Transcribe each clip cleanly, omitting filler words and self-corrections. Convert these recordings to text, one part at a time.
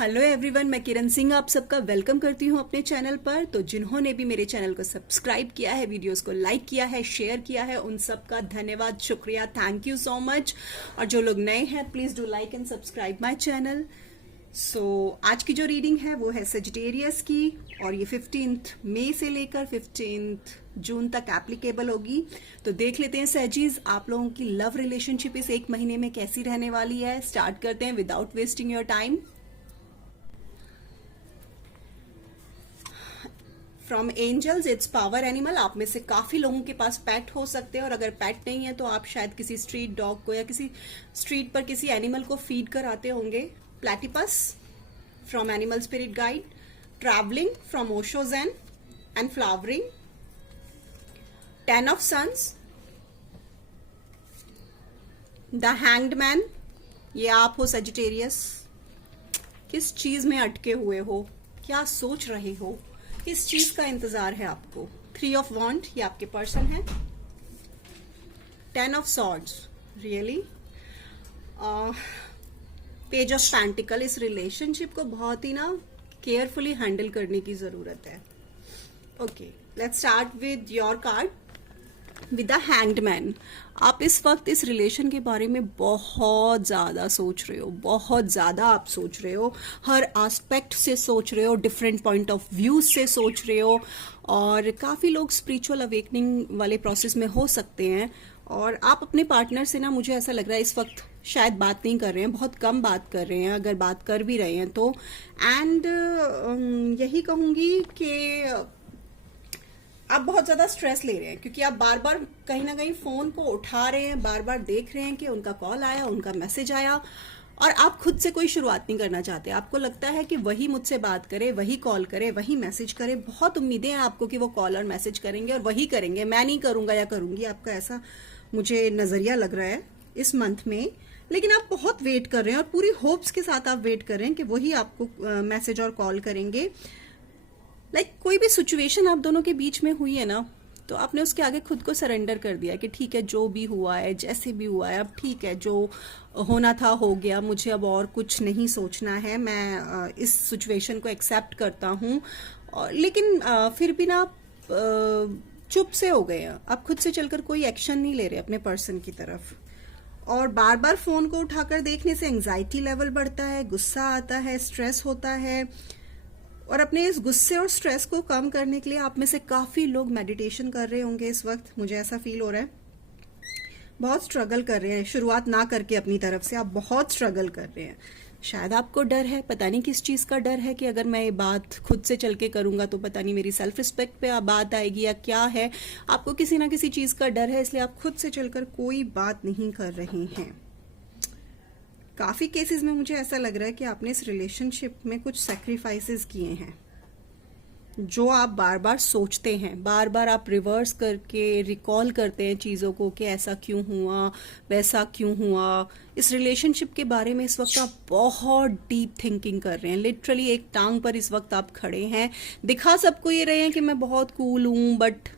Hello everyone, मैं किरण सिंह आप सबका वेलकम करती हूँ अपने चैनल पर। तो जिन्होंने भी मेरे चैनल को सब्सक्राइब किया है, वीडियोस को लाइक किया है, शेयर किया है, उन सबका धन्यवाद, शुक्रिया, थैंक यू सो मच। और जो लोग नए हैं, please do like and subscribe my channel. आज की जो रीडिंग है वो है सेजिटेरियस की, और ये 15 मई से लेकर 15 जून तक एप्लीकेबल होगी। तो देख लेते हैं सेजीज, आप लोगों की लव रिलेशनशिप इस एक महीने में कैसी रहने वाली है। स्टार्ट करते हैं without wasting your time. From angels, it's power animal. आप में से काफी लोगों के पास पेट हो सकते हैं, और अगर पेट नहीं है तो आप शायद किसी स्ट्रीट डॉग को या किसी स्ट्रीट पर किसी एनिमल को फीड कराते होंगे। Platypus from animal spirit guide, travelling from Osho Zen and flowering, 10 of sons, the hanged man. ये आप हो सेजिटेरियस। किस चीज में अटके हुए हो, क्या सोच रहे हो, किस चीज का इंतजार है आपको। 3 ऑफ वॉन्ड, ये आपके पर्सन है। 10 of swords, really. Page of pentacle, इस रिलेशनशिप को बहुत ही ना केयरफुली हैंडल करने की जरूरत है। Okay, let's start with your card, with the hanged man. आप इस वक्त इस रिलेशन के बारे में बहुत ज्यादा सोच रहे हो, बहुत ज्यादा आप सोच रहे हो, हर एस्पेक्ट से सोच रहे हो, डिफरेंट पॉइंट ऑफ व्यू से सोच रहे हो, और काफी लोग स्पिरिचुअल अवेकनिंग वाले प्रोसेस में हो सकते हैं। और आप अपने पार्टनर से ना, मुझे ऐसा लग रहा है इस वक्त शायद बात नहीं कर रहे हैं, बहुत कम बात कर रहे हैं, अगर बात कर भी रहे हैं तो। एंड यही कहूंगी कि आप बहुत ज्यादा स्ट्रेस ले रहे हैं, क्योंकि आप बार बार कहीं ना कहीं फोन को उठा रहे हैं, बार बार देख रहे हैं कि उनका कॉल आया, उनका मैसेज आया, और आप खुद से कोई शुरुआत नहीं करना चाहते। आपको लगता है कि वही मुझसे बात करे, वही कॉल करे, वही मैसेज करे। बहुत उम्मीदें हैं आपको कि वो कॉल और मैसेज करेंगे और वही करेंगे, मैं नहीं करूंगा या करूंगी। आपका ऐसा मुझे नजरिया लग रहा है इस मंथ में। लेकिन आप बहुत वेट कर रहे हैं, और पूरी होप्स के साथ आप वेट कर रहे हैं कि वही आपको मैसेज और कॉल करेंगे। कोई भी सिचुएशन आप दोनों के बीच में हुई है ना, तो आपने उसके आगे खुद को सरेंडर कर दिया कि ठीक है, जो भी हुआ है, जैसे भी हुआ है, अब ठीक है, जो होना था हो गया, मुझे अब और कुछ नहीं सोचना है, मैं इस सिचुएशन को एक्सेप्ट करता हूँ। और लेकिन फिर भी ना चुप से हो गए हैं, आप खुद से चलकर कोई एक्शन नहीं ले रहे अपने पर्सन की तरफ। और बार बार फोन को उठाकर देखने से एंजाइटी लेवल बढ़ता है, गुस्सा आता है, स्ट्रेस होता है। और अपने इस गुस्से और स्ट्रेस को कम करने के लिए आप में से काफी लोग मेडिटेशन कर रहे होंगे इस वक्त, मुझे ऐसा फील हो रहा है। बहुत स्ट्रगल कर रहे हैं, शुरुआत ना करके अपनी तरफ से आप बहुत स्ट्रगल कर रहे हैं। शायद आपको डर है, पता नहीं किस चीज का डर है, कि अगर मैं ये बात खुद से चल के करूंगा तो पता नहीं मेरी सेल्फ रिस्पेक्ट पे बात आएगी, या क्या है। आपको किसी ना किसी चीज का डर है, इसलिए आप खुद से चलकर कोई बात नहीं कर रहे हैं। काफी केसेस में मुझे ऐसा लग रहा है कि आपने इस रिलेशनशिप में कुछ सैक्रिफाइसेस किए हैं, जो आप बार बार सोचते हैं, बार बार आप रिवर्स करके रिकॉल करते हैं चीजों को कि ऐसा क्यों हुआ, वैसा क्यों हुआ। इस रिलेशनशिप के बारे में इस वक्त आप बहुत डीप थिंकिंग कर रहे हैं, लिटरली एक टांग पर इस वक्त आप खड़े हैं। दिखा सबको ये रहे हैं कि मैं बहुत कूल हूं, बट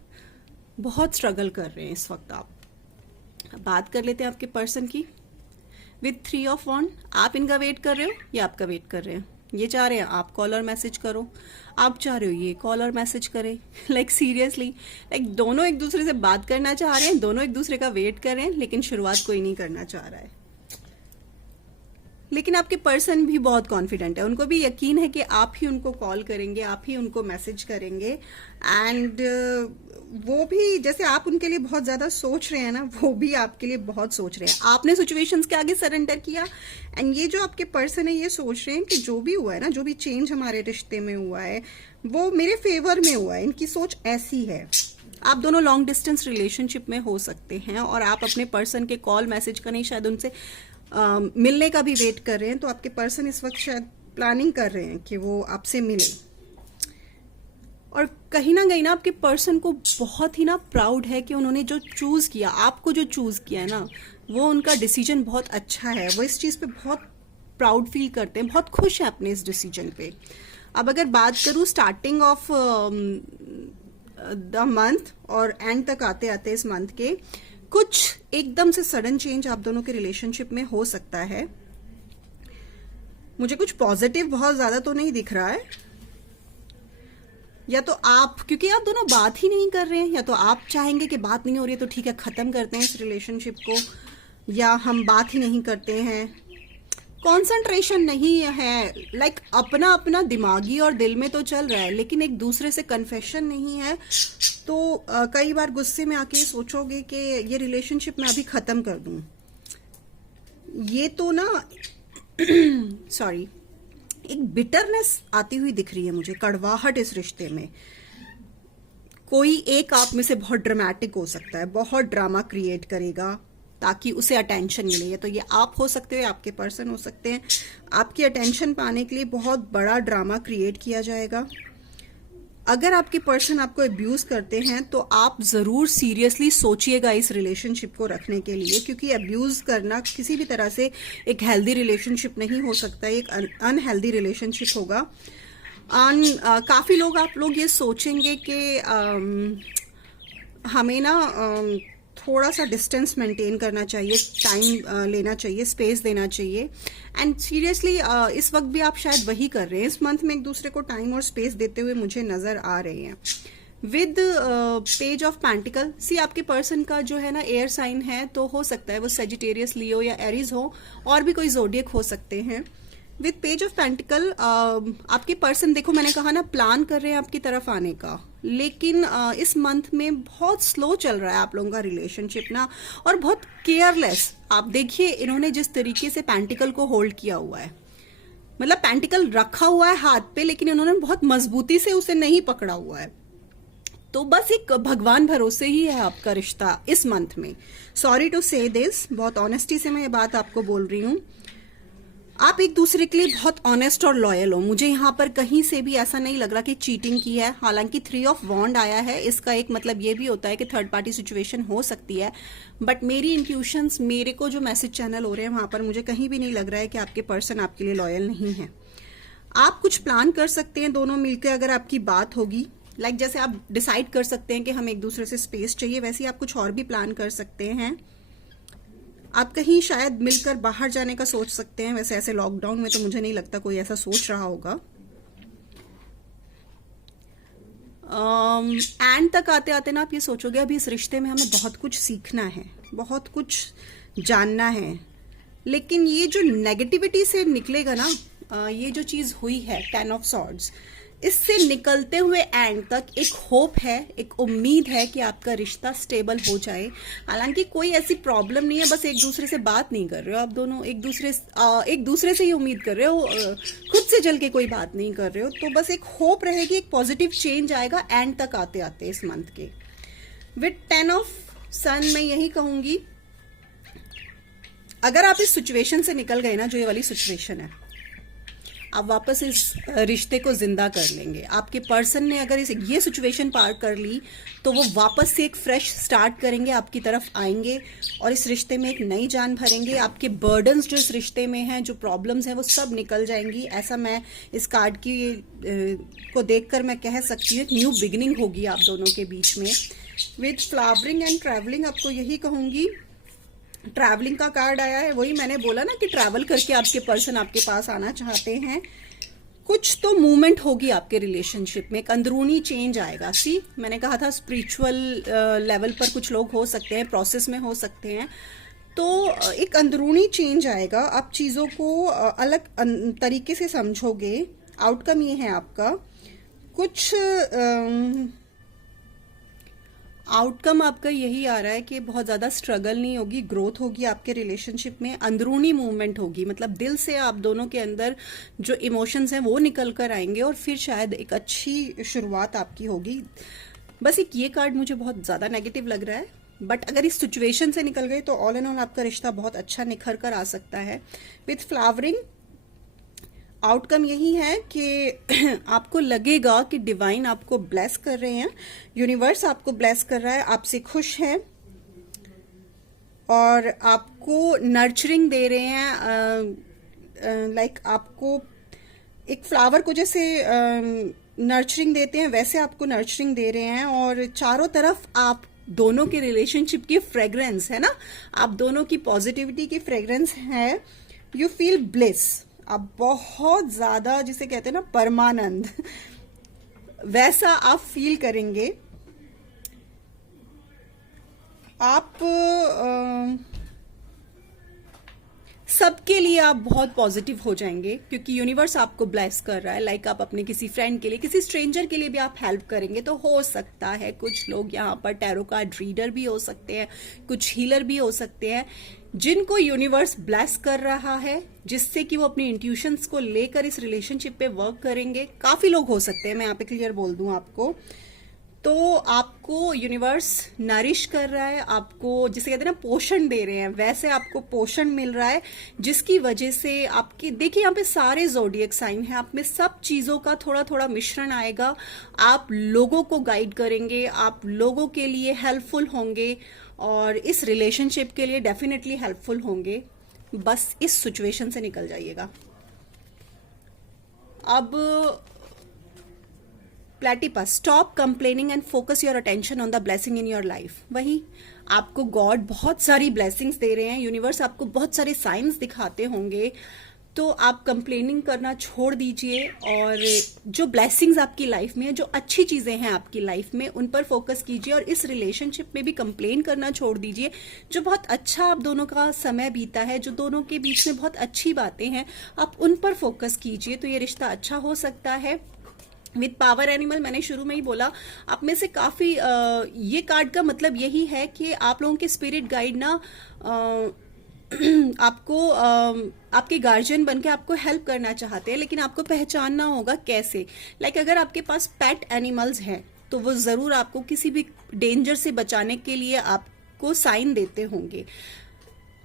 बहुत स्ट्रगल कर रहे हैं इस वक्त आप। बात कर लेते हैं आपके पर्सन की, विद 3 ऑफ वॉन्ड। आप इनका वेट कर रहे हो या आपका वेट कर रहे हैं? ये चाह रहे हैं आप कॉल और मैसेज करो, आप चाह रहे हो ये कॉल और मैसेज करे। सीरियसली, दोनों एक दूसरे से बात करना चाह रहे हैं, दोनों एक दूसरे का वेट कर रहे हैं, लेकिन शुरुआत कोई नहीं करना चाह रहा है। लेकिन आपके पर्सन भी बहुत कॉन्फिडेंट है, उनको भी यकीन है कि आप ही उनको कॉल करेंगे, आप ही उनको मैसेज करेंगे। एंड वो भी जैसे आप उनके लिए बहुत ज्यादा सोच रहे हैं ना, वो भी आपके लिए बहुत सोच रहे हैं। आपने सिचुएशंस के आगे सरेंडर किया, एंड ये जो आपके पर्सन है ये सोच रहे हैं कि जो भी हुआ है ना, जो भी चेंज हमारे रिश्ते में हुआ है वो मेरे फेवर में हुआ है। इनकी सोच ऐसी है। आप दोनों लॉन्ग डिस्टेंस रिलेशनशिप में हो सकते हैं, और आप अपने पर्सन के कॉल मैसेज का नहीं, शायद उनसे मिलने का भी वेट कर रहे हैं। तो आपके पर्सन इस वक्त शायद प्लानिंग कर रहे हैं कि वो आपसे मिले। और कहीं ना आपके पर्सन को बहुत ही ना प्राउड है कि उन्होंने जो चूज किया, आपको जो चूज किया है ना, वो उनका डिसीजन बहुत अच्छा है। वो इस चीज पे बहुत प्राउड फील करते हैं, बहुत खुश हैं अपने इस डिसीजन पे। अब अगर बात करूं स्टार्टिंग ऑफ द मंथ और एंड तक आते आते इस मंथ के, कुछ एकदम से सडन चेंज आप दोनों के रिलेशनशिप में हो सकता है। मुझे कुछ पॉजिटिव बहुत ज्यादा तो नहीं दिख रहा है, या तो आप, क्योंकि आप दोनों बात ही नहीं कर रहे हैं, या तो आप चाहेंगे कि बात नहीं हो रही है तो ठीक है खत्म करते हैं इस रिलेशनशिप को, या हम बात ही नहीं करते हैं। कंसंट्रेशन नहीं है, लाइक अपना अपना दिमागी और दिल में तो चल रहा है लेकिन एक दूसरे से कन्फेशन नहीं है। तो कई बार गुस्से में आके सोचोगे कि ये रिलेशनशिप मैं अभी खत्म कर दूं। ये तो ना सॉरी, एक बिटरनेस आती हुई दिख रही है मुझे, कड़वाहट इस रिश्ते में। कोई एक आप में से बहुत ड्रामेटिक हो सकता है, बहुत ड्रामा क्रिएट करेगा ताकि उसे अटेंशन मिले, या तो ये आप हो सकते हो, आपके पर्सन हो सकते हैं। आपकी अटेंशन पाने के लिए बहुत बड़ा ड्रामा क्रिएट किया जाएगा। अगर आपके पर्सन आपको अब्यूज करते हैं तो आप जरूर सीरियसली सोचिएगा इस रिलेशनशिप को रखने के लिए, क्योंकि अब्यूज करना किसी भी तरह से एक हेल्दी रिलेशनशिप नहीं हो सकता, एक अनहेल्दी रिलेशनशिप होगा। काफी लोग, आप लोग ये सोचेंगे कि हमें ना थोड़ा सा डिस्टेंस मेंटेन करना चाहिए, टाइम लेना चाहिए, स्पेस देना चाहिए। एंड सीरियसली इस वक्त भी आप शायद वही कर रहे हैं। इस मंथ में एक दूसरे को टाइम और स्पेस देते हुए मुझे नजर आ रहे हैं। विद पेज ऑफ पेंटिकल, सी आपके पर्सन का जो है ना एयर साइन है, तो हो सकता है वो सेजिटेरियस, लियो या एरीज हो, और भी कोई जोडियक हो सकते हैं। विद पेज ऑफ पेंटिकल आपके पर्सन, देखो मैंने कहा ना, प्लान कर रहे हैं आपकी तरफ आने का, लेकिन इस मंथ में बहुत स्लो चल रहा है आप लोगों का रिलेशनशिप ना, और बहुत केयरलेस। आप देखिए इन्होंने जिस तरीके से पेंटिकल को होल्ड किया हुआ है, मतलब पेंटिकल रखा हुआ है हाथ पे लेकिन इन्होंने बहुत मजबूती से उसे नहीं पकड़ा हुआ है। तो बस एक भगवान भरोसे ही है आपका रिश्ता इस मंथ में। सॉरी टू से दिस, बहुत ऑनेस्टी से मैं ये बात आपको बोल रही हूँ। आप एक दूसरे के लिए बहुत ऑनेस्ट और लॉयल हो। मुझे यहाँ पर कहीं से भी ऐसा नहीं लग रहा कि चीटिंग की है। हालांकि 3 ऑफ वॉन्ड आया है, इसका एक मतलब ये भी होता है कि थर्ड पार्टी सिचुएशन हो सकती है, बट मेरी इंट्यूशंस, मेरे को जो मैसेज चैनल हो रहे हैं वहां पर मुझे कहीं भी नहीं लग रहा है कि आपके पर्सन आपके लिए लॉयल नहीं है। आप कुछ प्लान कर सकते हैं दोनों मिलकर, अगर आपकी बात होगी, लाइक जैसे आप डिसाइड कर सकते हैं कि हम एक दूसरे से स्पेस चाहिए, वैसे ही आप कुछ और भी प्लान कर सकते हैं। आप कहीं शायद मिलकर बाहर जाने का सोच सकते हैं। वैसे ऐसे लॉकडाउन में तो मुझे नहीं लगता कोई ऐसा सोच रहा होगा। एंड तक आते आते ना आप ये सोचोगे अभी इस रिश्ते में हमें बहुत कुछ सीखना है, बहुत कुछ जानना है, लेकिन ये जो नेगेटिविटी से निकलेगा ना, ये जो चीज हुई है 10 ऑफ सॉर्ड्स, इससे निकलते हुए एंड तक एक होप है, एक उम्मीद है कि आपका रिश्ता स्टेबल हो जाए। हालांकि कोई ऐसी प्रॉब्लम नहीं है, बस एक दूसरे से बात नहीं कर रहे हो आप दोनों, एक दूसरे से ही उम्मीद कर रहे हो, खुद से जल के कोई बात नहीं कर रहे हो। तो बस एक होप रहेगी, एक पॉजिटिव चेंज आएगा एंड तक आते आते इस मंथ के। विद 10 ऑफ सन मैं यही कहूंगी, अगर आप इस सिचुएशन से निकल गए ना, जो ये वाली सिचुएशन है, आप वापस इस रिश्ते को जिंदा कर लेंगे। आपके पर्सन ने अगर ये सिचुएशन पार कर ली तो वो वापस से एक फ्रेश स्टार्ट करेंगे, आपकी तरफ आएंगे और इस रिश्ते में एक नई जान भरेंगे। आपके बर्डन्स जो इस रिश्ते में हैं, जो प्रॉब्लम्स हैं, वो सब निकल जाएंगी। ऐसा मैं इस कार्ड की को देखकर मैं कह सकती हूँ, न्यू बिगिनिंग होगी आप दोनों के बीच में। विद फ्लावरिंग एंड ट्रैवलिंग आपको यही कहूंगी, ट्रैवलिंग का कार्ड आया है, वही मैंने बोला ना कि ट्रैवल करके आपके पर्सन आपके पास आना चाहते हैं। कुछ तो मूवमेंट होगी आपके रिलेशनशिप में, एक अंदरूनी चेंज आएगा। सी मैंने कहा था स्पिरिचुअल लेवल पर कुछ लोग हो सकते हैं, प्रोसेस में हो सकते हैं, तो एक अंदरूनी चेंज आएगा। आप चीजों को अलग तरीके से समझोगे। आउटकम ये है आपका, कुछ आउटकम आपका यही आ रहा है कि बहुत ज्यादा स्ट्रगल नहीं होगी, ग्रोथ होगी आपके रिलेशनशिप में, अंदरूनी मूवमेंट होगी, मतलब दिल से आप दोनों के अंदर जो इमोशंस हैं वो निकल कर आएंगे और फिर शायद एक अच्छी शुरुआत आपकी होगी। बस एक ये कार्ड मुझे बहुत ज्यादा नेगेटिव लग रहा है, बट अगर इस सिचुएशन से निकल गए तो ऑल एंड ऑल आपका रिश्ता बहुत अच्छा निखर कर आ सकता है। विथ फ्लावरिंग आउटकम यही है कि आपको लगेगा कि डिवाइन आपको ब्लेस कर रहे हैं, यूनिवर्स आपको ब्लेस कर रहा है, आपसे खुश है और आपको नर्चरिंग दे रहे हैं। लाइक आपको एक फ्लावर को जैसे नर्चरिंग देते हैं वैसे आपको नर्चरिंग दे रहे हैं, और चारों तरफ आप दोनों के रिलेशनशिप की फ्रेग्रेंस है ना, आप दोनों की पॉजिटिविटी की फ्रेग्रेंस है। यू फील ब्लिस, आप बहुत ज्यादा जिसे कहते हैं ना परमानंद वैसा आप फील करेंगे। आप सबके लिए आप बहुत पॉजिटिव हो जाएंगे क्योंकि यूनिवर्स आपको ब्लेस कर रहा है। लाइक आप अपने किसी फ्रेंड के लिए, किसी स्ट्रेंजर के लिए भी आप हेल्प करेंगे। तो हो सकता है कुछ लोग यहाँ पर टैरो कार्ड रीडर भी हो सकते हैं, कुछ हीलर भी हो सकते हैं, जिनको यूनिवर्स ब्लेस कर रहा है, जिससे कि वो अपनी इंट्यूशंस को लेकर इस रिलेशनशिप पे वर्क करेंगे। काफी लोग हो सकते हैं, मैं यहाँ पे क्लियर बोल दूं आपको। तो आपको यूनिवर्स नरिश कर रहा है, आपको जिसे कहते हैं ना पोषण दे रहे हैं, वैसे आपको पोषण मिल रहा है, जिसकी वजह से आपके देखिए यहाँ पे सारे जोडिएक साइन है, आप में सब चीजों का थोड़ा थोड़ा मिश्रण आएगा। आप लोगों को गाइड करेंगे, आप लोगों के लिए हेल्पफुल होंगे और इस रिलेशनशिप के लिए डेफिनेटली हेल्पफुल होंगे। बस इस सिचुएशन से निकल जाइएगा। अब platypus, stop complaining and focus your attention on the blessing in your life. वही आपको गॉड बहुत सारी ब्लेसिंग्स दे रहे हैं, यूनिवर्स आपको बहुत सारे साइंस दिखाते होंगे। तो आप कंप्लेनिंग करना छोड़ दीजिए और जो ब्लेसिंग्स आपकी लाइफ में है, जो अच्छी चीजें हैं आपकी लाइफ में, उन पर फोकस कीजिए। और इस रिलेशनशिप में भी कंप्लेन करना छोड़ दीजिए। जो बहुत अच्छा आप दोनों का समय बीता है, जो दोनों के बीच में बहुत अच्छी बातें हैं, आप उन पर फोकस कीजिए। तो ये रिश्ता अच्छा हो सकता है। विद पावर एनिमल, मैंने शुरू में ही बोला, आप में से काफी ये कार्ड का मतलब यही है कि आप लोगों के स्पिरिट गाइड ना आपको आपके गार्जियन बनके आपको हेल्प करना चाहते हैं, लेकिन आपको पहचानना होगा कैसे। लाइक अगर आपके पास पेट एनिमल्स हैं तो वो जरूर आपको किसी भी डेंजर से बचाने के लिए आपको साइन देते होंगे।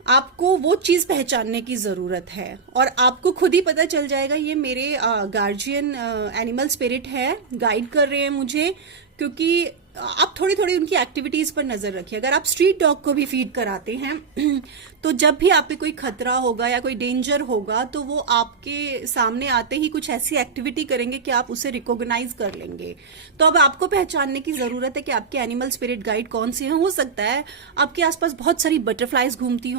आपको वो चीज पहचानने की जरूरत है और आपको खुद ही पता चल जाएगा ये मेरे गार्जियन एनिमल स्पिरिट है, गाइड कर रहे हैं मुझे। क्योंकि आप थोड़ी थोड़ी उनकी एक्टिविटीज पर नजर रखिए। अगर आप स्ट्रीट डॉग को भी फीड कराते हैं तो जब भी आप पे कोई खतरा होगा या कोई डेंजर होगा तो वो आपके सामने आते ही कुछ ऐसी एक्टिविटी करेंगे कि आप उसे रिकॉग्नाइज कर लेंगे। तो अब आपको पहचानने की जरूरत है कि आपके एनिमल स्पिरिट गाइड कौन से हैं। हो सकता है आपके आसपास बहुत सारी बटरफ्लाईज घूमती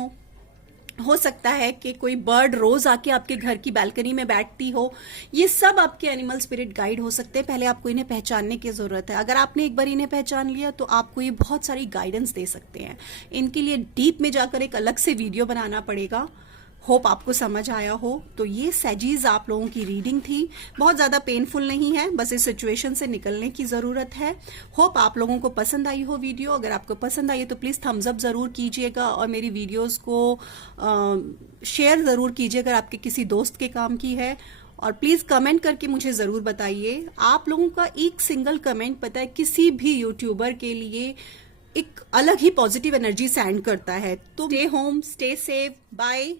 हो सकता है कि कोई बर्ड रोज आके आपके घर की बालकनी में बैठती हो। ये सब आपके एनिमल स्पिरिट गाइड हो सकते हैं। पहले आपको इन्हें पहचानने की जरूरत है। अगर आपने एक बार इन्हें पहचान लिया तो आपको ये बहुत सारी गाइडेंस दे सकते हैं। इनके लिए डीप में जाकर एक अलग से वीडियो बनाना पड़ेगा। होप आपको समझ आया हो। तो ये सैजीज आप लोगों की रीडिंग थी। बहुत ज्यादा पेनफुल नहीं है, बस इस सिचुएशन से निकलने की जरूरत है। होप आप लोगों को पसंद आई हो वीडियो। अगर आपको पसंद आई है तो प्लीज थम्स अप जरूर कीजिएगा और मेरी वीडियोस को शेयर जरूर कीजिए अगर आपके किसी दोस्त के काम की है। और प्लीज कमेंट करके मुझे जरूर बताइए। आप लोगों का एक सिंगल कमेंट पता है किसी भी यूट्यूबर के लिए एक अलग ही पॉजिटिव एनर्जी सेंड करता है। तो stay home, stay safe, bye.